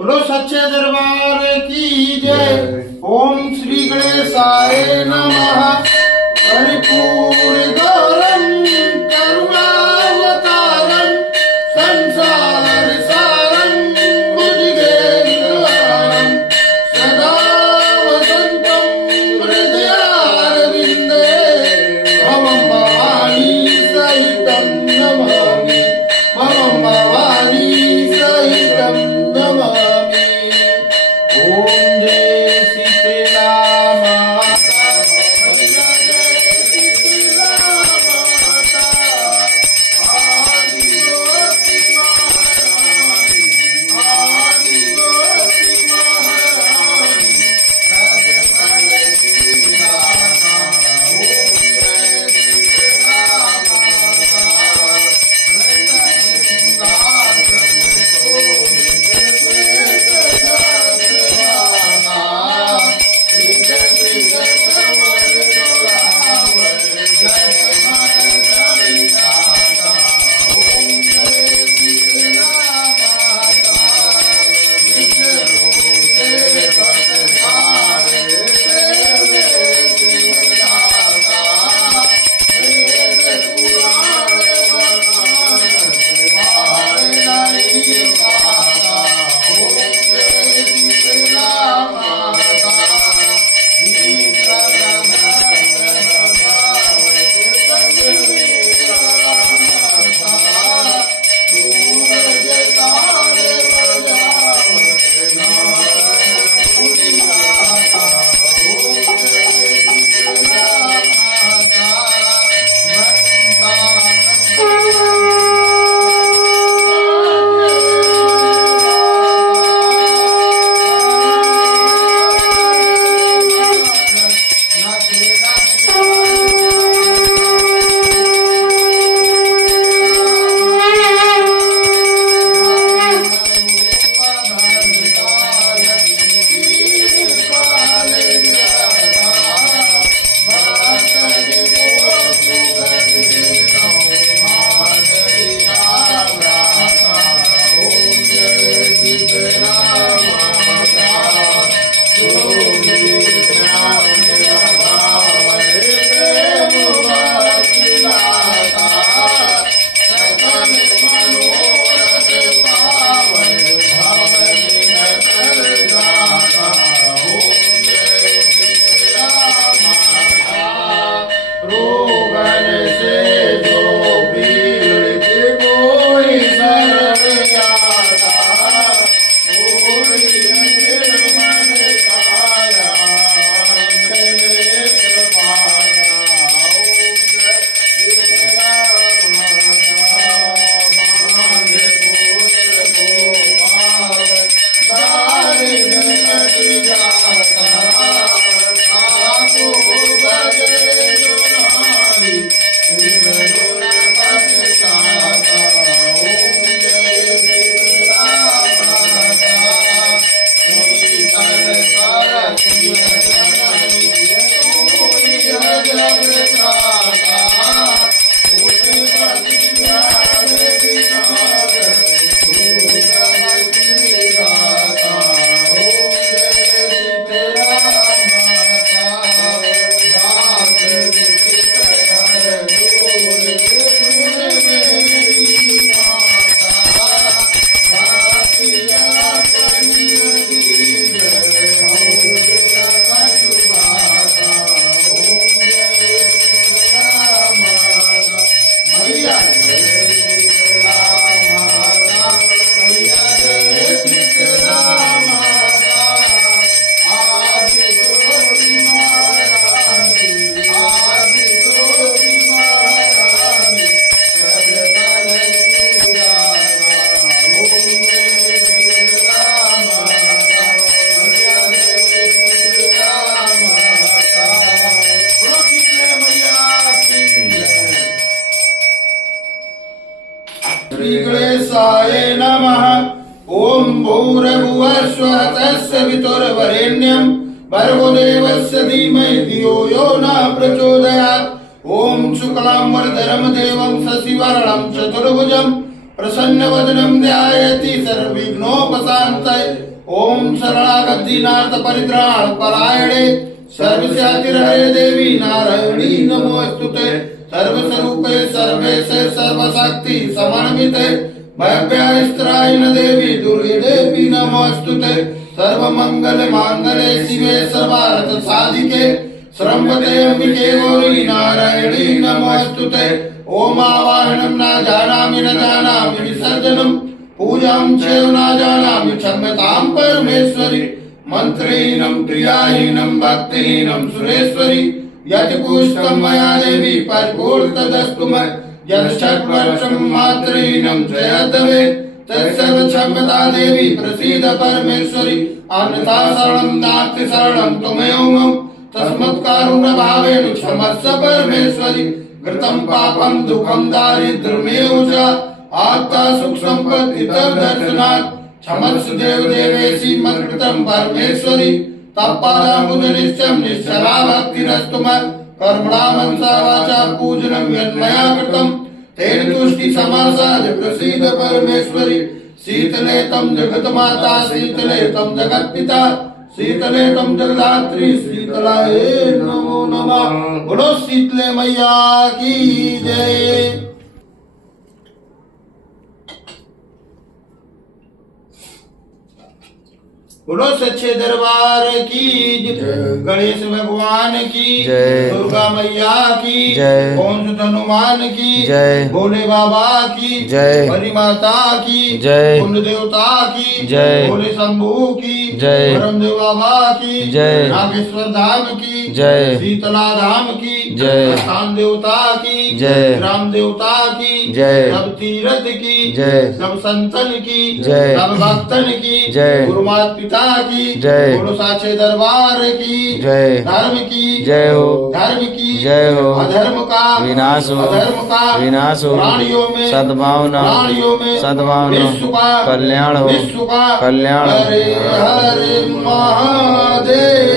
बोलो सच्चे दरबार की जय। ओम श्री गणेशाय नमः। कर्पूरगौरं करुणावतारं संसारसारं भुजगेन्द्रहारं सदा वसन्तं हृदयारविन्दे भवं भवानी सहितं नमामि। भवं भवानी सहितं नमामि। ओम जय शीतला माता। जय शीतला माता। आदिवासी महारानी, आदिवासी महारानी, सजमल की माता। ओम जय शीतला माता। रतन सिंहासन शोभित श्वेत जगन्नाथा। श्रीज श्रीज कमल डोलावत जगमग जगन्नाथा। ओम जय शीतला माता। विष्णु देवत भावे देवे शिवदाता। वेद पुराण बनारस भार नहीं पाता। ओम जय शीतला माता। गीत गगन बजावत संगीता। सूरज तारे बजावत नारद मुनि गाता। ओम जय शीतला माता। रोगन से जो पीड़ित कोई शरण आता। कोई निर्मल काया अंधनेत्र पाता। ओम जय शीतला माता। बांध पुत्र को पावन दारिद्र कट जाता। साधु भजे जुनारी शिव गुण पछताता। ओम जय शीतला माता। शीतल सरसिय जननी तूरी जग त्राता। उत्पत्ति ज्ञान विनाश सूरमति दाता। ओम जय शीतला माता। दास विचित कर दूर सुन मेरी माता। दासिया कन्य दीज और कछुबाता। ओम जय शीतला माता। मैया जय शीतला माता। मैया जय शीतला माता। आदि ज्योति महारानी, आदि ज्योति महारानी, सजमल की दाता। ओम जय शीतला माता। मैया जय शीतला माता। बोलो शीतला मैया की जय। श्री गणेशाय नमः। ओम भूर्भुवः स्वः तस्य वितुर्वरेण्यं भर्गो देवस्य धीमहि धियो यो न प्रचोदयात्। ओम शुक्लां वरदरं देवं शशिवर्णं चतुर्भुजं प्रसन्नवदनं ध्यायति सर्वविघ्नोपशान्तये। ओम शरणागतिनाथ परित्राण परायणे सर्वस्यातिहरे देवी नारायणी नमोस्तुते सर्वस्वरूपे सर्वेशे सर्वशक्ति समन्विते भव्यास्त्रायण देवी दुर्गे देवी नमोस्तुते सर्वमंगल मांगल्ये शिवे सर्वार्थ साधिके श्रम्भते अंबिके गौरी नारायणी नमोस्तुते ओम आवाहनं न जानामि विसर्जनं पूजां चैव न जानामि क्षम्यतां परमेश्वरि मंत्रहीनं क्रियाहीनं भक्तिहीनं सुरेश्वरि यत् पुष्टं मया देवी परिपूर्णतदस्तु मे यत् षट्वर्षं मात्रहीनं जयतवे तत्सर्व क्षम्यता देवी प्रसीद परमेश्वरि अन्यथा शरणं नास्ति शरणं त्वमेव मम तस्मत् कारुण्य भावेन क्षमस्व परमेश्वरि कृतं पापं दुःखं दारिद्र्यमेव च आत्ता सुख संपत्ति तव दर्शनात् क्षमस्व देव देवेशी मत्कृतं परमेश्वरि तत्पादाम्बुज निश्चयं निश्चला भक्तिरस्तु मत् कर्मणा मनसा वाचा पूजनं यन्मया कृतं तेन तुष्टि समासाद प्रसीद परमेश्वरि शीतले तं जगन्माता शीतले तं जगत्पिता शीतले तं जगदात्री शीतलाय नमो नमः। बोलो शीतले मैया की जय। बोलो सच्चे दरबार की जय। गणेश भगवान की जय। दुर्गा मैया की जय। कौन हनुमान की जय। भोले बाबा की जय। हरि माता की जय। कुंड देवता की जय। भोले शंभू की जय। धर्मदेव बाबा की जय। नागेश्वर धाम की जय। शीतला धाम की जय। स्थान देवता की जय। राम देवता की जय। सब तीर्थ की जय। सब संतन की जय। सब भक्तन की जय। गुरुमाता पिता की जय। बोलो साचे दरबार की जय। धर्म की जय हो। धर्म की जय हो। अधर्म का विनाश हो। अधर्म का विनाश हो। प्राणियों में सद्भावना। प्राणियों में सद्भावना। विश्व का कल्याण हो। विश्व का कल्याण। हरे हरे महादेव।